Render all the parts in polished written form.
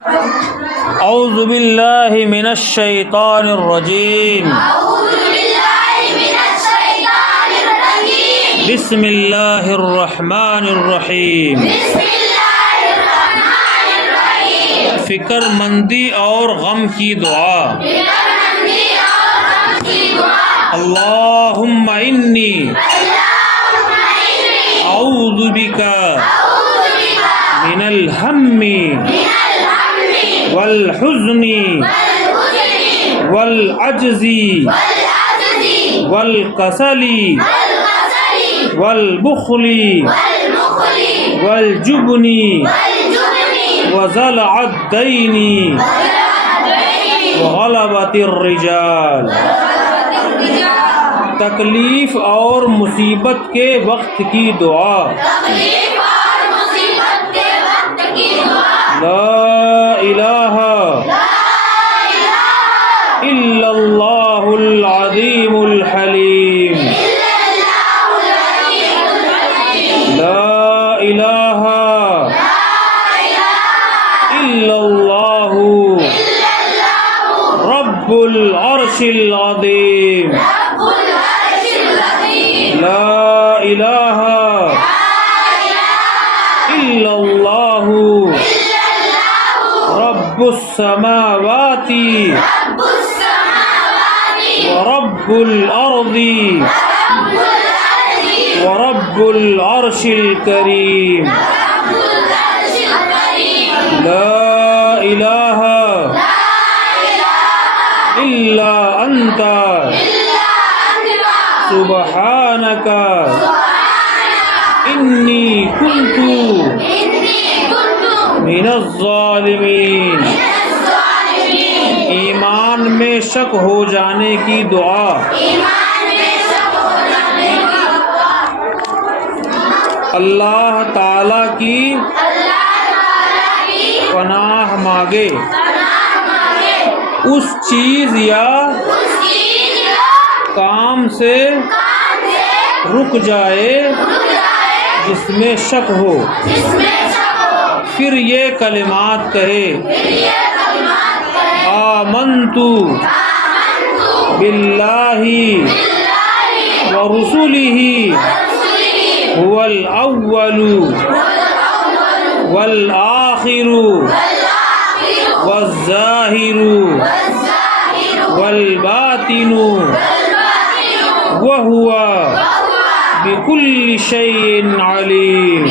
औज़ु बिल्लाहि मिनश शैतानिर रजीम। बिस्मिल्लाहिर रहमानिर रहीम। फिक्रमंदी और गम की दुआ। अल्लाहुम्मा इन्नी औज़ु बिका मिनल हम्मी वल हुज़्नी वल अज्ज़ी वल कसली वल बुख़ली वल जुबनी व ज़लअद दैनी व ग़लबतिर रिजाल। तकलीफ और मुसीबत के वक्त की दुआ। ला इलाहा इल्लल्लाहुल अज़ीमुल हलीम। ला इलाहा इल्लल्लाहु रब्बुल अर्शिल अज़ीम। ला इलाहा इल्लल्लाहु रब्बुस समावाति व रब्बुल अर्दी व रब्बुल अर्शिल करीम। ला इलाहा इल्ला अंता सुब्हानका इन्नी कुन्तु मिनज़ ज़ालिमीन। ईमान में शक हो जाने की दुआ। अल्लाह ताला की पनाह मांगे उस चीज या काम से रुक जाए जिसमें शक हो। फिर ये कलिमात कहे आमंतु बिल्लाहि व रुसुलिही हुवल अव्वलु वल आखिरु वज़ ज़ाहिरु वल बातिनु व हुवा बिकुल्लि शैइन अलीम।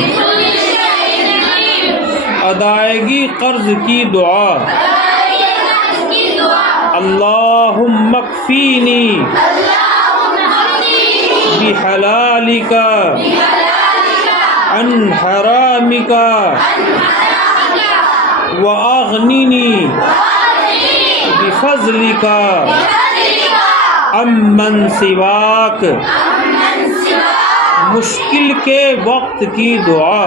अदायगी कर्ज की दुआ। अल्लाहुम्मा कफ़ीनी बिहलालिका अन हरामिका व अग़निनी बिफ़ज़लिका अम्मन सिवाक। मुश्किल के वक्त की दुआ।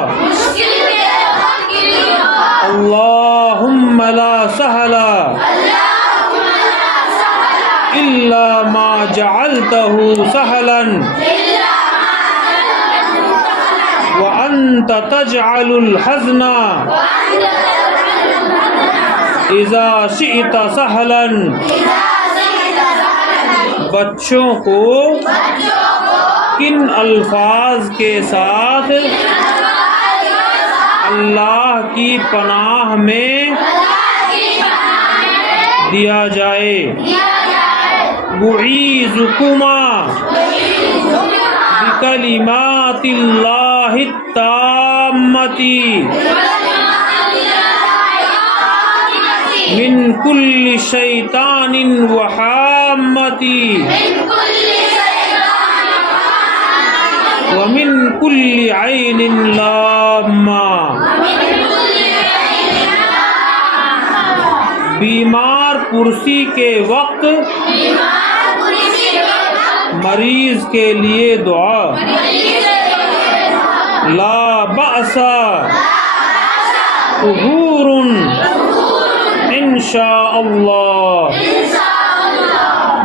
अल्लाहुम्मा ला सहला इल्ला मा जअलतहु सहलन व अंत तजअलुल हज़ना इज़ा शिअत सहलन। बच्चों को किन अल्फाज के साथ अल्लाह की पनाह में दिया जाए। उईज़ुकुमा बिकलिमातिल्लाहि ताम्मति मिन कुल्ली शैतानिन व हाम्मति व मिन कुल्ली ऐनिन लाम्मा। बीमार पुरसी के वक्त मरीज के लिए दुआ। ला बअसा तुहूरुन इंशाअल्लाह।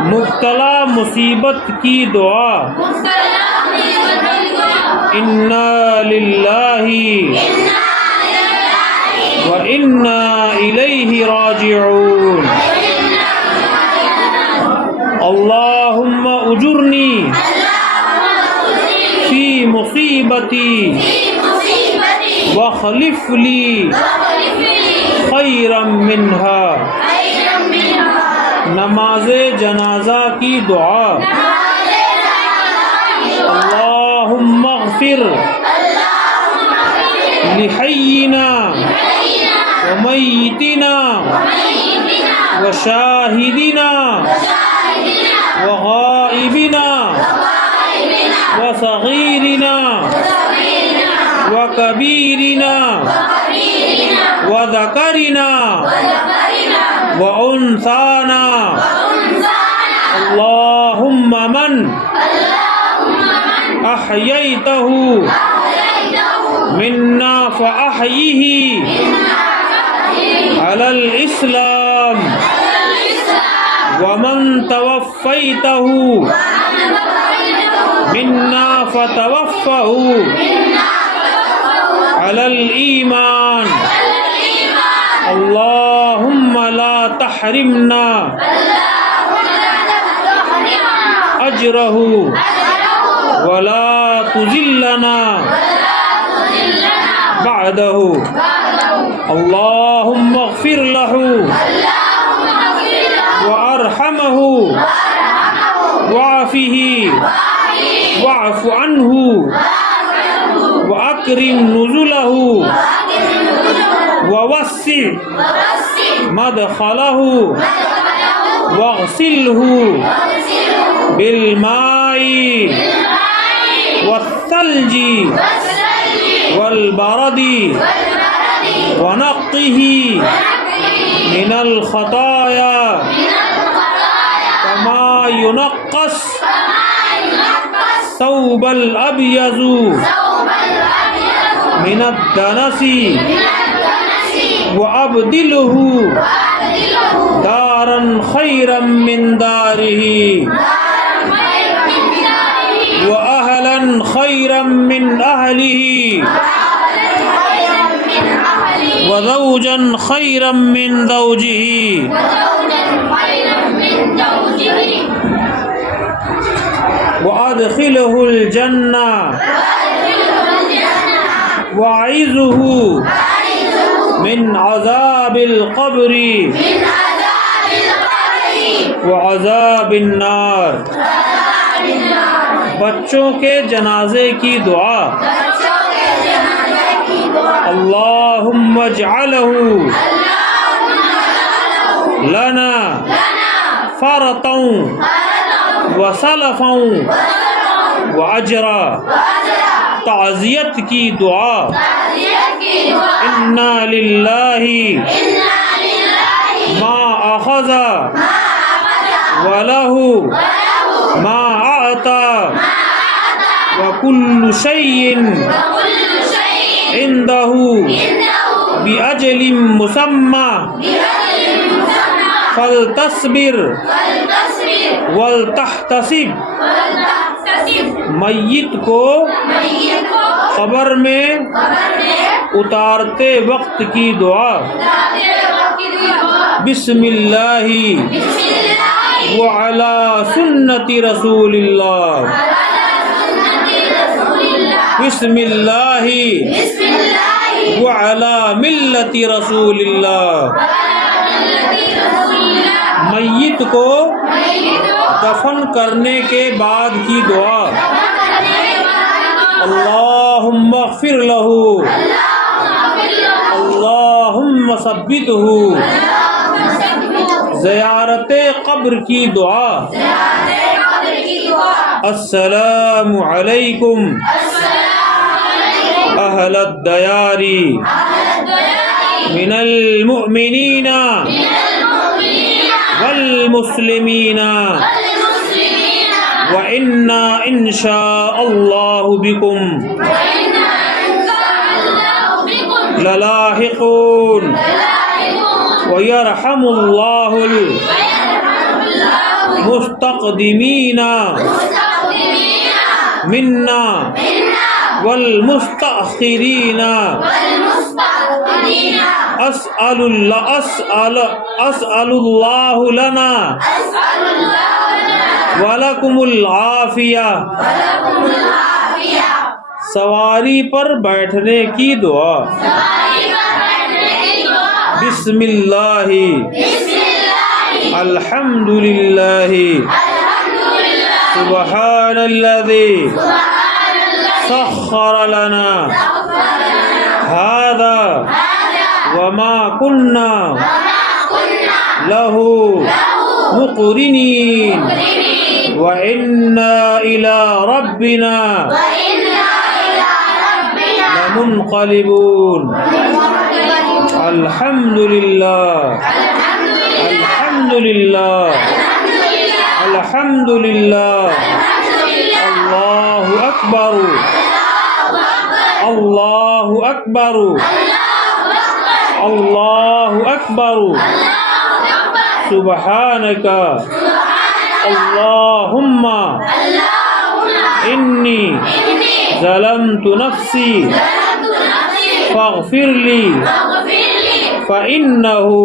मुब्तला मुसीबत की दुआ। इन्ना लिल्लाहि व इन्ना इलैहि ली खैरम मिन्हा। नमाज़े जनाजा की दुआ। अल्लाहुम्मा अग़फ़िर लिहय्यिना व मय्यितिना व शाहिदिना व गाइबिना व सगीरिना व कबीरिना व ज़करिना व उन्साना। अल्लाहुम्मा मन अहयैतहु मिन्ना फ़अहयिही अलल इस्लाम व मन तवफ़्फ़ैतहु मिन्ना फ़तवफ़्फ़हु अलल ईमान। अल्लाहुम्मा ला तहरिमना अजरहु वला तुज़िल्लना बअदहु। अल्लाहुम्मा अग़फ़िर लहु व अरहमहु वअफ़िही वअफ़ु अन्हु व अकरिम नुज़ुलहु व वस्सिअ मदख़लहु वग़सिलहु बिलमाई वस्सल्जी वलबरदी वनक़्क़िही मिनल ख़ताया कमा युनक़्क़स सौबल अबयज़ु मिनद दनसी व अब्दिलहु दारन खैरम मिन दारिही व अहलन खैरम मिन अहलिही व ज़ौजन खैरम मिन ज़ौजिही व अदखिलहुल जन्ना व अइज़हु मिन अज़ाबिल क़ब्रि व अज़ाबिन नार। बच्चों के जनाजे की दुआ। अल्लाहुम्मा इजअलहु लना फ़रतन व सलफ़न व अजरा। ताज़ियत की दुआ। इन्ना लिल्लाहि मा अख़ज़ा व लहु मा अअता व कुल्लु शैइन इंदहु बिअजलिम मुसम्मा फलतस्बिर वलतहतसिब। मय्यत को कब्र में उतारते वक्त की दुआ। बिस्मिल्लाहि व अला सुन्नति रसूलिल्लाह। बिस्मिल्लाहि व अला मिल्लति रसूलिल्लाह। मय्यत को दफन करने के बाद की दुआ। अल्लाहुम्मा अग़फ़िर लहु अल्लाहुम्मा सब्बितहु। ज़ियारते क़ब्र की दुआ। अस्सलामु अलैकुम अहलद दयारी मिनल मुअमिनीना वल मुस्लिमीना व इन्ना इंशा अल्लाहु बिकुम ललाहिक़ून व यरहमुल्लाहुल मुस्तक़दिमीना मिन्ना वल मुस्तअख़िरीना। अस्अलुल्लाहु लना वलकुमुल आफ़िया। सवारी पर बैठने की दुआ। बिस्मिल्लाहि अल्हम्दुलिल्लाहि सुब्हानल्लज़ी सख्खर लना हादा वमा कुन्ना लहू मुक़रिनीन व इन्ना इला रब्बिना लमुनक़लिबून। अल्हम्दुलिल्लाह अल्हम्दुलिल्लाह अल्हम्दुलिल्लाह। अल्लाहु अकबर अल्लाहु अकबर अल्लाहु अकबर। सुब्हानका अल्लाहुम्मा इन्नी ज़लमतु नफ्सी फ़ग़फ़िरली फ़इन्नहु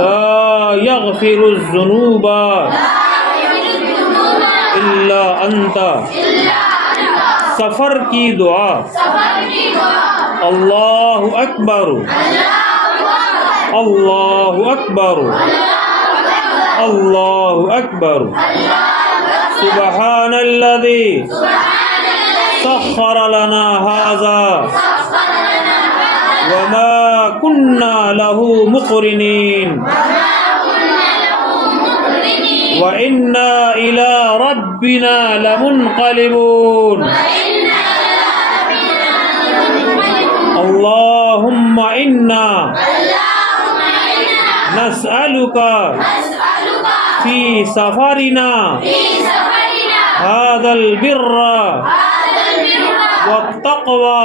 ला यग़फ़िरुज़्ज़ुनूबा इल्ला अंता। सफ़र की दुआ। अल्लाहु अकबर अल्लाहु अकबर अल्लाहु अकबर। सुब्हानल्लज़ी सख्खर लना हाज़ा वमा कुन्ना लहू मुक़रिनीन व इन्ना इला रब्बिना लमुनक़लिबून। अल्लाहुम्मा इन्ना नस्अलुका फी सफरिना हाज़ल बिर्रा वत्तक़वा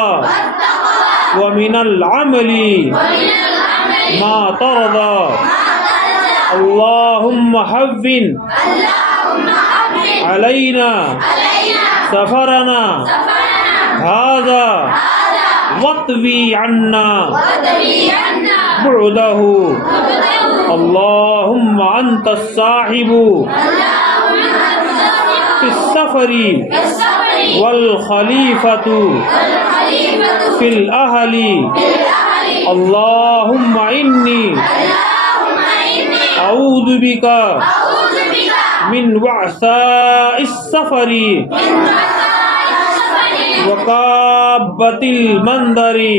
व मिनल अमली मा तरदा। अल्लाहुम्मा हव्विन अलैना सफरना हाज़ा वत्वी अन्ना बुअदहु। अल्लाहुम्मा अंतस साहिबु फिस सफरी वल खलीफतु फिल अहली। अल्लाहुम्मा इन्नी अऊज़ु बिका मिन वअसाइस सफरी व काब्बतिल मंदरी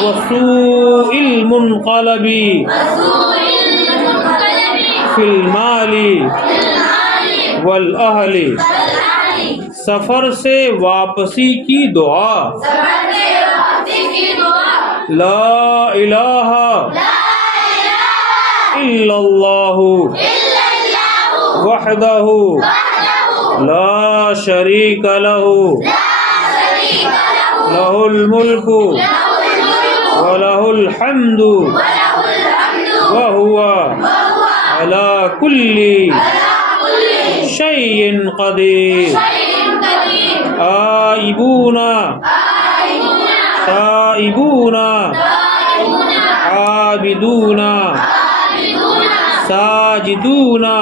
व सूइल मुनक़लबी फिल माली वल अहली। सफर से वापसी की दुआ। ला इलाहा इल्लल्लाहु वहदहु ला शरीका लहू लहुल मुल्कु व लहुल हम्दु व हुवा अला कुल्ली शैइन क़दीर। आइबूना ताइबूना आबिदूना साजिदूना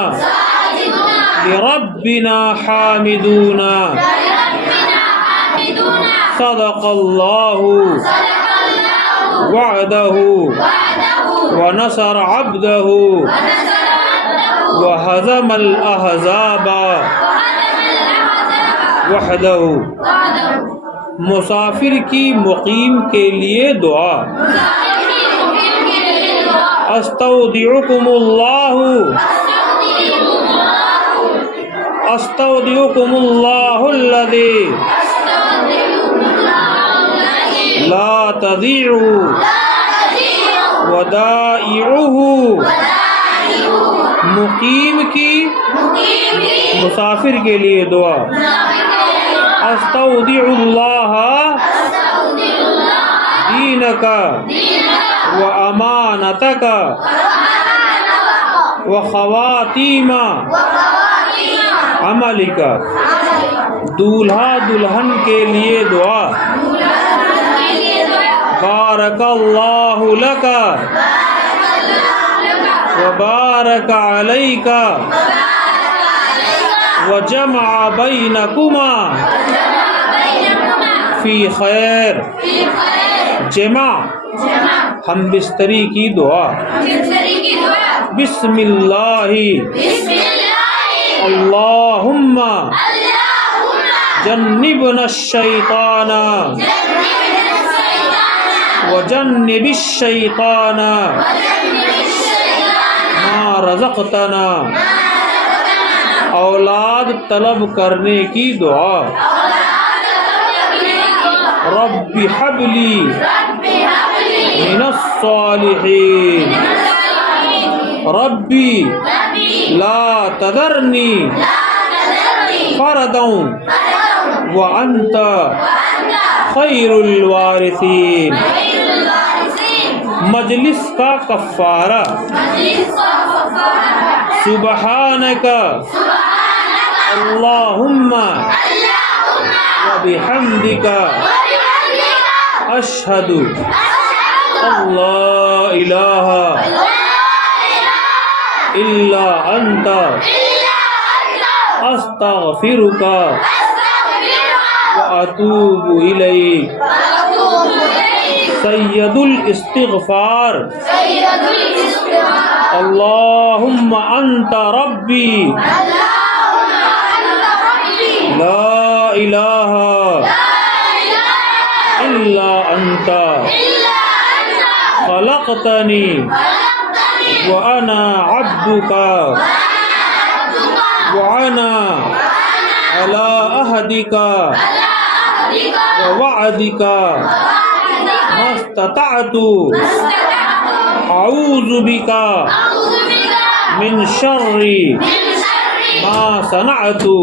लिरब्बिना हामिदूना। सदक़ल्लाहु वअदहु व नसर अब्दहु व हज़मल अहज़ाबा वहदहु। मुसाफिर की मुकीम के लिए दुआ। अस्तौदिउकुमुल्लाहु अस्तौदिउकुमुल्लाहुल्लज़ी ला तज़ीउ वदाइउहु। मुकीम की मुसाफिर के लिए दुआ। अस्तौदिउल्लाह दीनका व अमानतका व ख़वातीमा अमलिका। दूल्हा दुल्हन के लिए दुआ। बारकल्लाहु लका व बारक अलैका व जमअ बैनकुमा फी खैर। जमा हम बिस्तरी की दुआ बिस्मिल्लाहि अल्लाहुम्मा जन्निबना शैताना व जन्निबिश शैताना मा रज़क़तना। औलाद तलब करने की दुआ रब्बि हबली मिनस सालिहीन रब्बी ला तदरनी फरदन व अंत खैरुल वारिसीन। मजलिस का कफ़ारा सुबहानका अल्लाहुम्मा व बिहम्दिका अशहदु अल्ला इलाहा इल्ला अंता अस्तगफिरुका व अतूबु इलैक। सय्यदुल इस्तिग़फ़ार अल्लाहुम्मा अंता रब्बी ला इलाहा इल्ला अंता खलक़तनी व अना अब्दुका व अना अला अहदिका व वअदिका मस्ततअतु अऊज़ु बिका मिन शर्रि मा सनअतु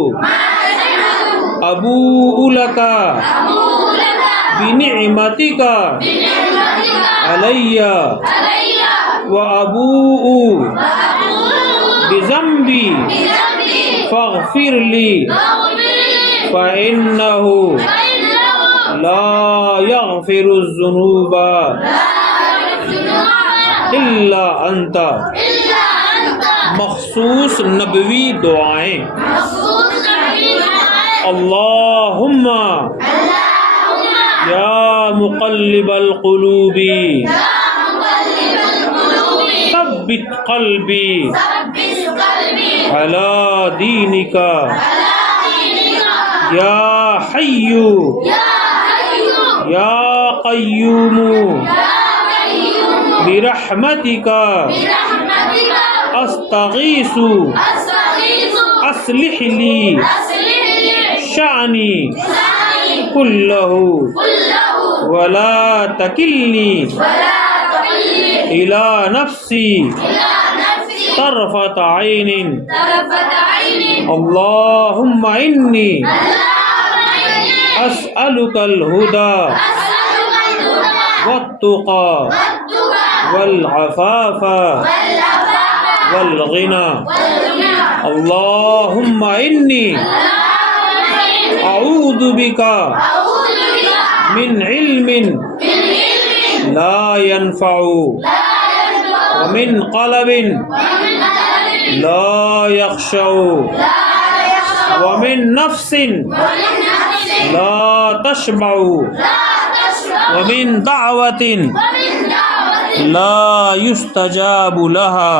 अबूउ लका बिनिअमतिका अलैया व अबूउ बिज़म्बी फ़ग़फ़िर ली फ़इन्नहु ला यग़फ़िरुज़्ज़ुनूबा इल्ला अंता। मख़सूस नबवी दुआएं अल्लाहुम्मा या मुक़ल्लिबल क़ुलूबी सब्बित क़ल्बी अला दीनिका या हय्यू या क़य्यूमु बिरहमतिका अस्तगीसु अस्लिह ली शानी कुल्लहु वला तकिल्नी इला नफ्सी तरफ़त ऐनिन। अल्लाहुम्मा इन्नी अस्अलुकल हुदा वत्तुक़ा वल अफ़ाफ़ा वल ग़िना। अल्लाहुम्मा इन्नी अऊज़ु बिका मिन इल्मिन ला यनफ़उ व मिन क़ल्बिन ला यख़शउ व मिन नफ़्सिन ला तशबउ व मिन दाअवतिन ला युस्तजाबु लहा।